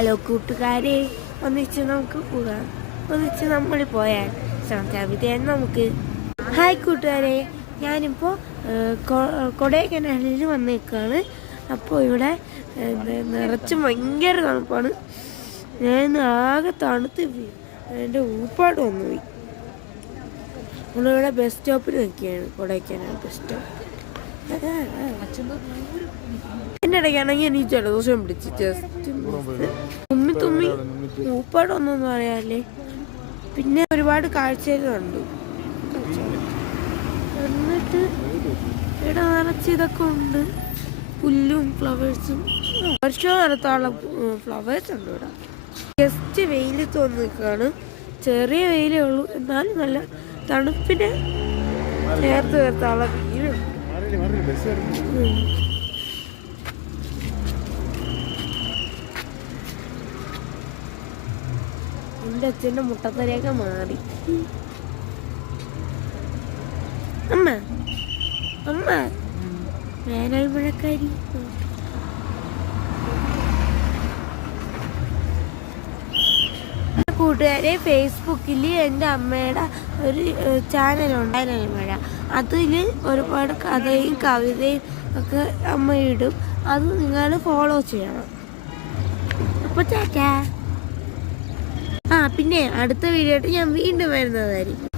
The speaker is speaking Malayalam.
ഹലോ കൂട്ടുകാരെ, ഒന്നിച്ച് നമുക്ക് പോകാം. ഒന്നിച്ച് നമ്മൾ പോയാൽ സംസാരിക്കാൻ നമുക്ക്. ഹായ് കൂട്ടുകാരെ, ഞാനിപ്പോൾ കൊടൈക്കനാലിൽ വന്നേക്കാണ്. അപ്പോൾ ഇവിടെ നിറച്ചും ഭയങ്കര തണുപ്പാണ്. ഞാൻ ആകെ തണുത്ത് എൻ്റെ ഊപ്പാട് വന്നുപോയി. നമ്മളിവിടെ ബസ് സ്റ്റോപ്പിൽ നിൽക്കുകയാണ്, കൊടൈക്കനാൽ ബസ് സ്റ്റോപ്പ്. എൻ്റെ ഇടയ്ക്കാണെങ്കിൽ എനിക്ക് ജലദോഷം പിടിച്ച് ജസ്റ്റ് തുമ്മി ഊപ്പാടൊന്നും പറയാല്ലേ. പിന്നെ ഒരുപാട് കാഴ്ചകൾ കണ്ടു. എന്നിട്ട് ഇവിടെ നിറച്ച് ഇതൊക്കെ ഉണ്ട്, പുല്ലും ഫ്ലവേഴ്സും. വർഷം നിറത്തോളം ഫ്ലവേഴ്സ് ഉണ്ട് ഇവിടെ. ജസ്റ്റ് വെയിൽ തോന്നിക്കാണ്, ചെറിയ വെയിലേ ഉള്ളൂ, എന്നാലും നല്ല തണുപ്പിന് ചേർത്തുള്ള വെയിലുണ്ട്. എൻ്റെ അച്ഛൻ്റെ മുട്ടത്തരയൊക്കെ മാറി. അമ്മ അമ്മ വേനൽ മഴക്കാരി. കൂട്ടുകാരെ, ഫേസ്ബുക്കിൽ എൻ്റെ അമ്മയുടെ ഒരു ചാനലുണ്ട് വേനൽ മഴ. അതിൽ ഒരുപാട് കഥയും കവിതയും ഒക്കെ അമ്മ ഇടും. അത് നിങ്ങൾ ഫോളോ ചെയ്യണം. അപ്പോൾ ചാറ്റാ. പിന്നെ അടുത്ത വീഡിയോ ആയിട്ട് ഞാൻ വീണ്ടും വരുന്നതായിരിക്കും.